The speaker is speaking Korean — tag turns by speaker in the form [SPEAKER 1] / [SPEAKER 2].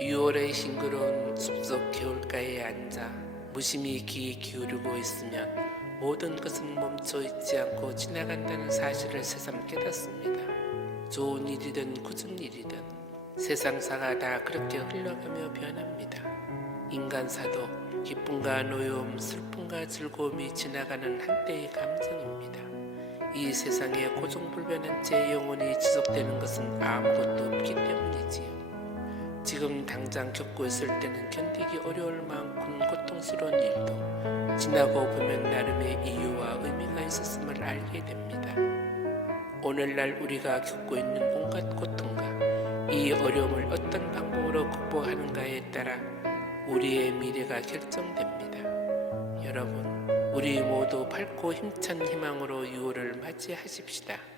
[SPEAKER 1] 6월의 싱그러운 숲속 개울가에 앉아 무심히 귀 기울이고 있으면 모든 것은 멈춰 있지 않고 지나간다는 사실을 새삼 깨닫습니다. 좋은 일이든 굳은 일이든 세상사가 다 그렇게 흘러가며 변합니다. 인간사도 기쁨과 노여움, 슬픔과 즐거움이 지나가는 한때의 감정입니다. 이 세상에 고정불변한 제 영혼이 지속되는 것은 아무것도 없기 때문이지요. 지금 당장 겪고 있을 때는 견디기 어려울 만큼 고통스러운 일도 지나고 보면 나름의 이유와 의미가 있었음을 알게 됩니다. 오늘날 우리가 겪고 있는 온갖 고통과 이 어려움을 어떤 방법으로 극복하는가에 따라 우리의 미래가 결정됩니다. 여러분, 우리 모두 밝고 힘찬 희망으로 6월을 맞이하십시다.